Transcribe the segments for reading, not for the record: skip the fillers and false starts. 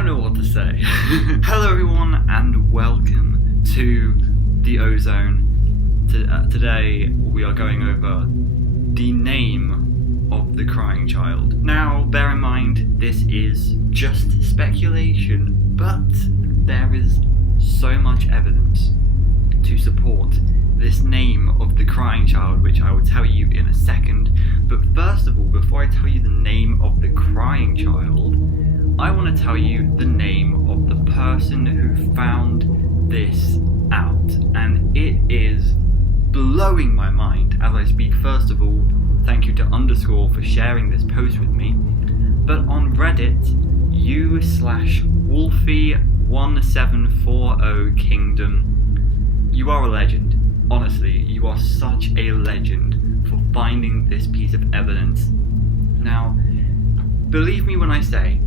don't know what to say. Hello everyone and welcome to the Ozone. Today we are going over the name of the crying child. Now bear in mind this is just speculation, but there is so much evidence to support this name of the crying child, which I will tell you in a second. But first of all, before I tell you the name of the crying child, I want to tell you the name of the person who found this out, and it is blowing my mind as I speak. First of all, thank you to Underscore for sharing this post with me. But on Reddit, u/Wolfie1740Kingdom, you are a legend. Honestly, you are such a legend for finding this piece of evidence. Now, believe me when I say,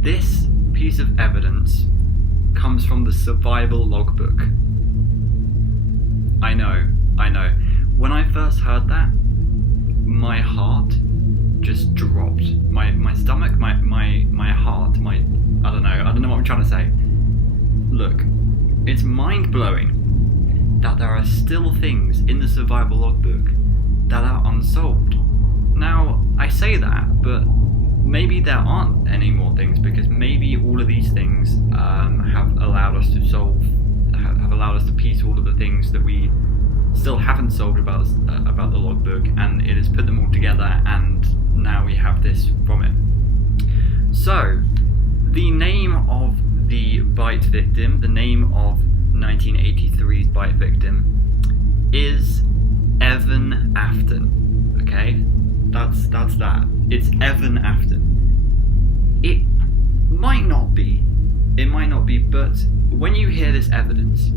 this piece of evidence comes from the survival logbook. I know. When I first heard that, my heart just dropped. My stomach, my heart, I don't know what I'm trying to say. Look, it's mind-blowing that there are still things in the survival logbook that are unsolved. Now, I say that, but maybe there aren't any more things, because maybe all of these things have allowed us to piece all of the things that we still haven't solved about the logbook, and it has put them all together, and now we have this from it. So, the name of the bite victim, the name of 1983's bite victim, is Evan Afton. Okay? That's that. It's Evan Afton. It might not be, but when you hear this evidence,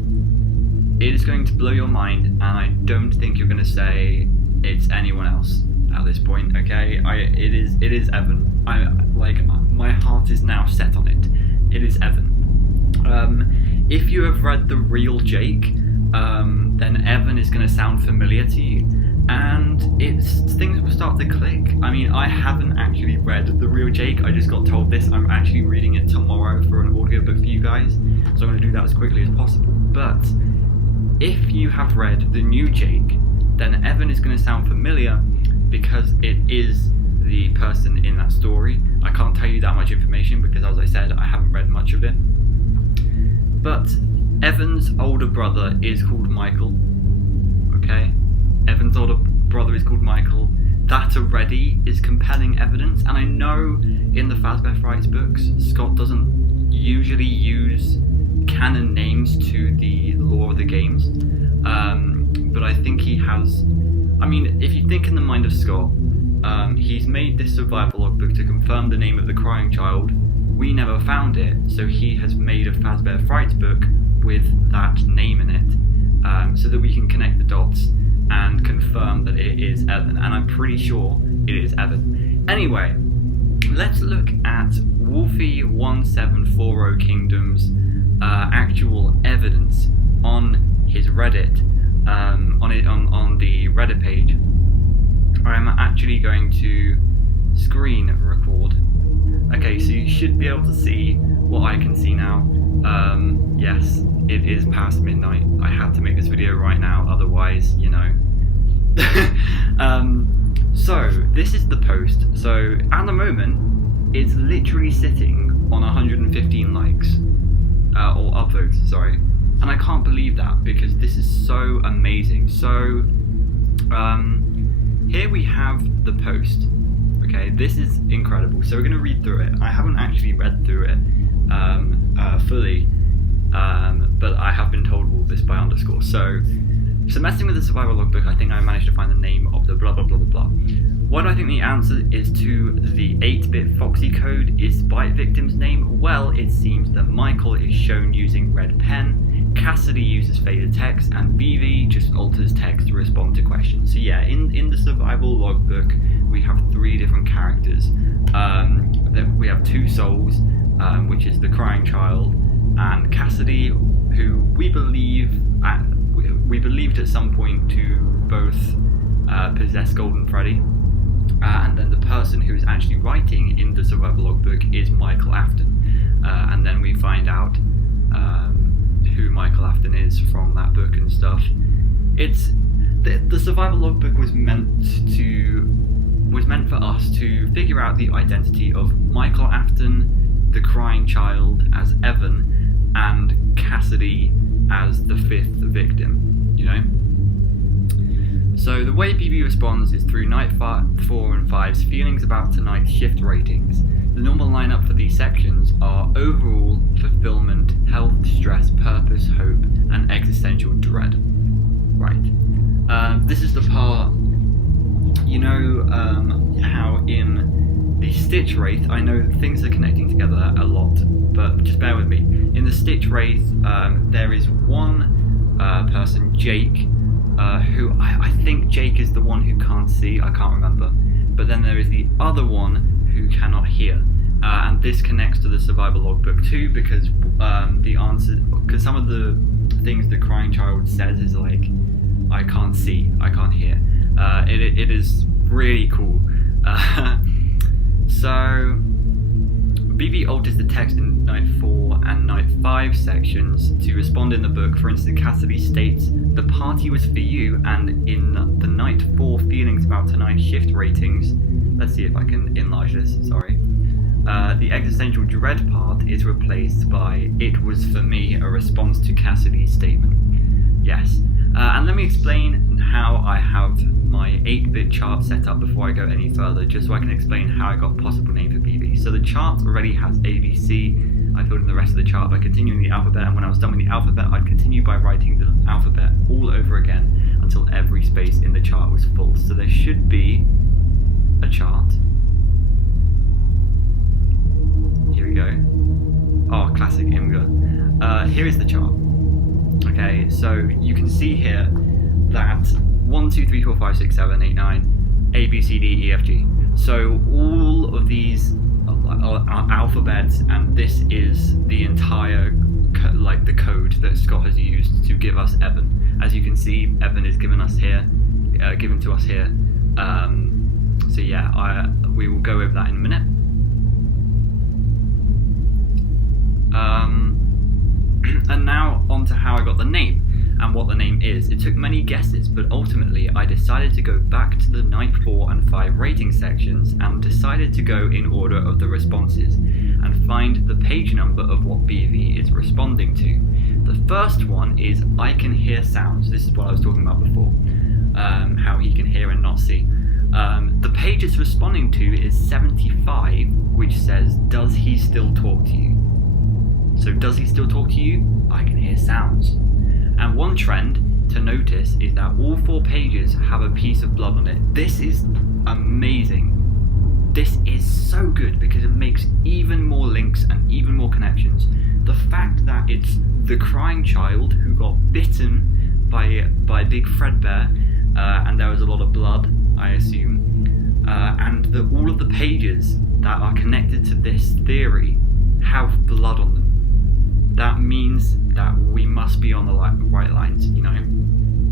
it is going to blow your mind, and I don't think you're going to say it's anyone else at this point. Okay? It is Evan. My heart is now set on it. It is Evan. If you have read The Real Jake, then Evan is going to sound familiar to you, and things will start to click. I mean, I haven't actually read The Real Jake. I just got told this. I'm actually reading it tomorrow for an audiobook for you guys, so I'm going to do that as quickly as possible. But if you have read The New Jake, then Evan is going to sound familiar because it is the person in that story. I can't tell you that much information because, as I said, I haven't read much of it. But Evan's older brother is called Michael. Okay? Evan's older brother is called Michael. That already is compelling evidence, and I know in the Fazbear Frights books, Scott doesn't usually use canon names to the lore of the games, but I think he has. I mean, if you think in the mind of Scott, he's made this survival logbook to confirm the name of the crying child. We never found it, so he has made a Fazbear Frights book with that name in it, so that we can connect the dots and confirm that it is Evan, and I'm pretty sure it is Evan. Anyway, let's look at Wolfie1740Kingdom's actual evidence on his Reddit, on the Reddit page. I'm actually going to screen record. Okay, so you should be able to see what I can see now. Yes, it is past midnight. I had to make this video right now, otherwise, you know. So, this is the post. So, at the moment, it's literally sitting on 115 likes. Or upvotes, sorry. And I can't believe that, because this is so amazing. So, here we have the post. Okay, this is incredible. So we're going to read through it. I haven't actually read through it fully, but I have been told all this by Underscore. So messing with the survival logbook, I think I managed to find the name of the blah blah blah blah blah. What do I think the answer is to the 8-bit Foxy code is bite victim's name? Well, it seems that Michael is shown using red pen, Cassidy uses faded text, and Vivi just alters text to respond to questions. So yeah, in the survival logbook, we have 3 different characters. We have 2 souls, which is the crying child, and Cassidy, who we believed at some point to both possess Golden Freddy. And then the person who's actually writing in the survival logbook is Michael Afton. and then we find out who Michael Afton is from that book and stuff. It's the survival logbook was meant for us to figure out the identity of Michael Afton, the crying child as Evan, and Cassidy as the fifth victim, you know? So the way BB responds is through Night 4 and 5's feelings about tonight's shift ratings. The normal lineup for these sections are overall, fulfillment, health, stress, purpose, hope, and existential dread. Right. This is the part, you know, how in the Stitch Wraith, I know things are connecting together a lot, but just bear with me. In the Stitch Wraith, there is one person, Jake, who I think Jake is the one who can't see, I can't remember. But then there is the other one who cannot hear. And this connects to the survival logbook too, because because some of the things the crying child says is like, I can't see, I can't hear. It is really cool. So BB alters the text in Night 4 and Night 5 sections to respond in the book. For instance, Cassidy states, "The party was for you," and in the Night 4 feelings about tonight's shift ratings, let's see if I can enlarge this, sorry. The existential dread part is replaced by "it was for me," a response to Cassidy's statement. Yes. And let me explain how I have my 8-bit chart set up before I go any further, just so I can explain how I got possible name for BB. So the chart already has ABC. I filled in the rest of the chart by continuing the alphabet, and when I was done with the alphabet, I'd continue by writing the alphabet all over again until every space in the chart was full. So there should be a chart. Here we go. Oh, classic Imgur. Here is the chart. Okay, so you can see here that 1, 2, 3, 4, 5, 6, 7, 8, 9, A, B, C, D, E, F, G. So all of these are alphabets, and this is the entire the code that Scott has used to give us Evan. As you can see, Evan is given to us here. So yeah, we will go over that in a minute. And now on to how I got the name and what the name is. It took many guesses, but ultimately I decided to go back to the Night 4 and 5 rating sections and decided to go in order of the responses and find the page number of what BV is responding to. The first one is "I can hear sounds." This is what I was talking about before, how he can hear and not see. The page it's responding to is 75, which says, "Does he still talk to you?" So does he still talk to you? I can hear sounds. And one trend to notice is that all 4 pages have a piece of blood on it. This is amazing. This is so good because it makes even more links and even more connections. The fact that it's the crying child who got bitten by Big Fredbear, and there was a lot of blood, I assume, and that all of the pages that are connected to this theory have blood on them. That means that we must be on the right lines, you know?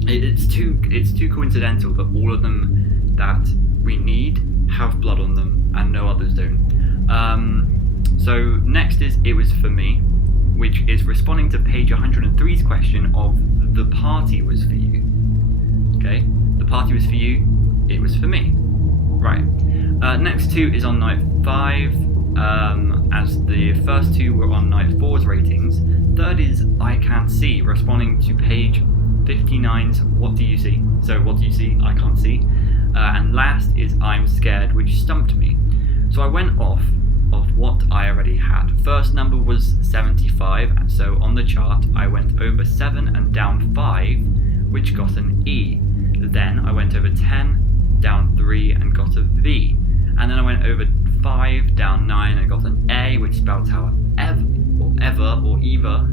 It's too coincidental that all of them that we need have blood on them and no others don't. So next is "It was for me," which is responding to page 103's question of "the party was for you." Okay, the party was for you, it was for me. Right. Next 2 is on Night 5. As the first 2 were on Night 4's ratings. Third is "I can't see," responding to page 59's "What do you see?" So what do you see? I can't see. And last is "I'm scared," which stumped me. So I went off of what I already had. First number was 75, and so on the chart I went over 7 and down 5, which got an E. Then I went over 10, down 3 and got a V. And then I went over 5, down 9 and got an A, which spells out Eva,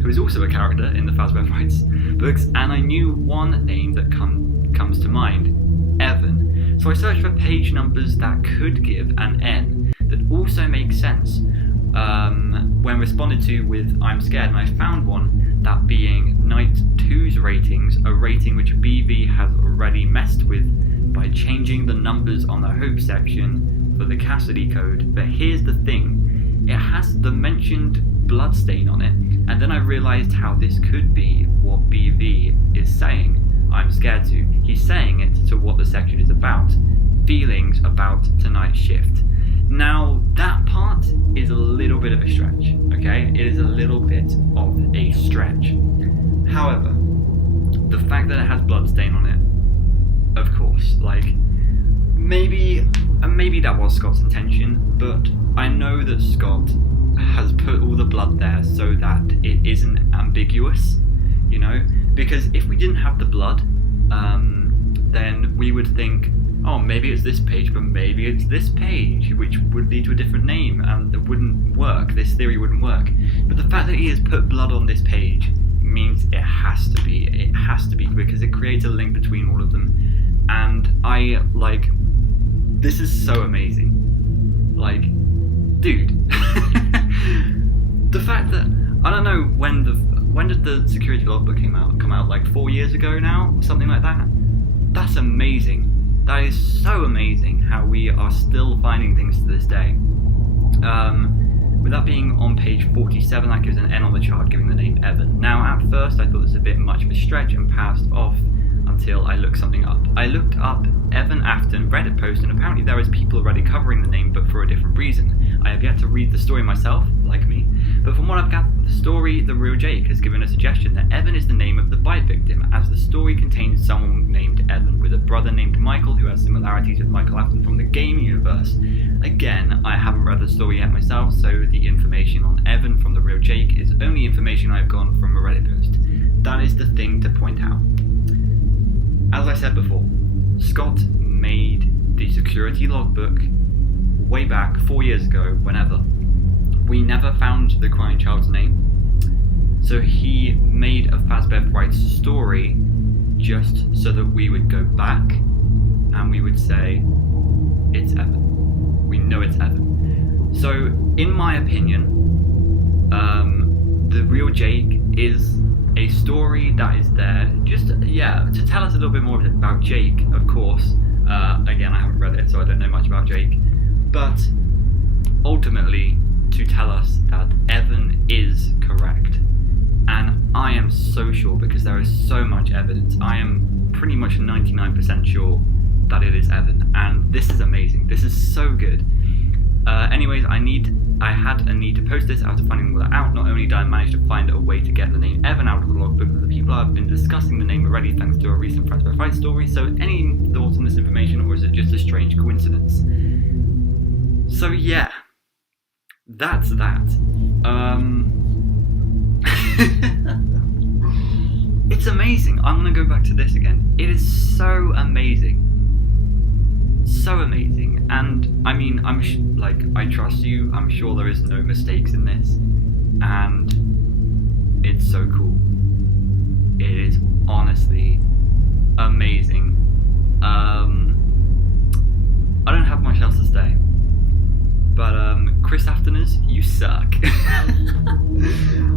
who is also a character in the Fazbear Frights books, and I knew one name that comes to mind, Evan. So I searched for page numbers that could give an N that also makes sense when responded to with "I'm scared," and I found one, that being Night 2's ratings, a rating which BV has already messed with by changing the numbers on the Hope section for the Cassidy code. But here's the thing, it has the mentioned bloodstain on it, and then I realised how this could be what BV is saying. I'm scared to. He's saying it to what the section is about. Feelings about tonight's shift. Now, that part is a little bit of a stretch, okay? It is a little bit of a stretch. However, the fact that it has bloodstain on it, of course, like, maybe that was Scott's intention, but I know that Scott has put all the blood there so that it isn't ambiguous, you know? Because if we didn't have the blood, then we would think, oh, maybe it's this page, but maybe it's this page, which would lead to a different name, and it wouldn't work. This theory wouldn't work. But the fact that he has put blood on this page means it has to be. It has to be, because it creates a link between all of them. And I, like, this is so amazing. Like, dude. The fact that, I don't know when did the security logbook come out, like 4 years ago now, something like that? That's amazing. That is so amazing how we are still finding things to this day. With that being on page 47, that gives an N on the chart giving the name Evan. Now, at first I thought this was a bit much of a stretch and passed off until I looked something up. I looked up Evan Afton Reddit post, and apparently there is people already covering the name, but for a different reason. I have yet to read the story myself, like me, but from what I've gathered from the story, The Real Jake has given a suggestion that Evan is the name of the bite victim, as the story contains someone named Evan, with a brother named Michael who has similarities with Michael Afton from the game universe. Again, I haven't read the story yet myself, so the information on Evan from The Real Jake is only information I've gotten from a Reddit post. That is the thing to point out. As I said before, Scott made the security logbook way back 4 years ago, whenever. We never found the crying child's name, so he made a Fazbear Frights story just so that we would go back and we would say, it's Evan. We know it's Evan. So, in my opinion, The Real Jake is a story that is there just, to tell us a little bit more about Jake, of course. Again, I haven't read it, so I don't know much about Jake. But ultimately, to tell us that Evan is correct. And I am so sure, because there is so much evidence. I am pretty much 99% sure that it is Evan. And this is amazing. This is so good. Anyways, I had a need to post this after finding all that out. Not only did I manage to find a way to get the name Evan out of the logbook, but the people have been discussing the name already thanks to a recent Fazbear Fright story. So any thoughts on this information, or is it just a strange coincidence? So yeah, that's that. It's amazing. I'm gonna go back to this again. It is so amazing. So amazing. And I mean, I trust you. I'm sure there is no mistakes in this. And it's so cool. It is honestly amazing. I don't have much else to say. But Chris Aftoners, you suck.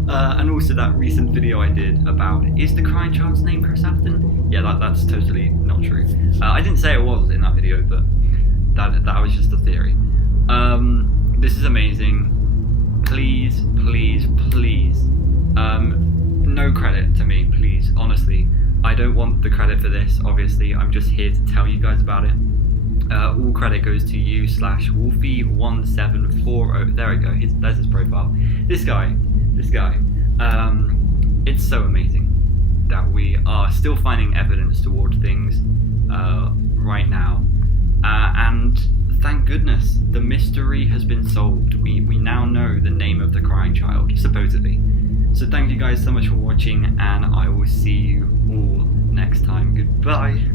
And also that recent video I did about, is the crying child's name Chris Afton? Yeah, that's totally not true. I didn't say it was in that video, but that was just a theory. This is amazing. Please, please, please. No credit to me, please. Honestly, I don't want the credit for this, obviously. I'm just here to tell you guys about it. All credit goes to you /Wolfie1740. There we go. There's his profile. This guy. It's so amazing that we are still finding evidence toward things right now. And thank goodness the mystery has been solved. We now know the name of the crying child, supposedly. So thank you guys so much for watching, and I will see you all next time. Goodbye.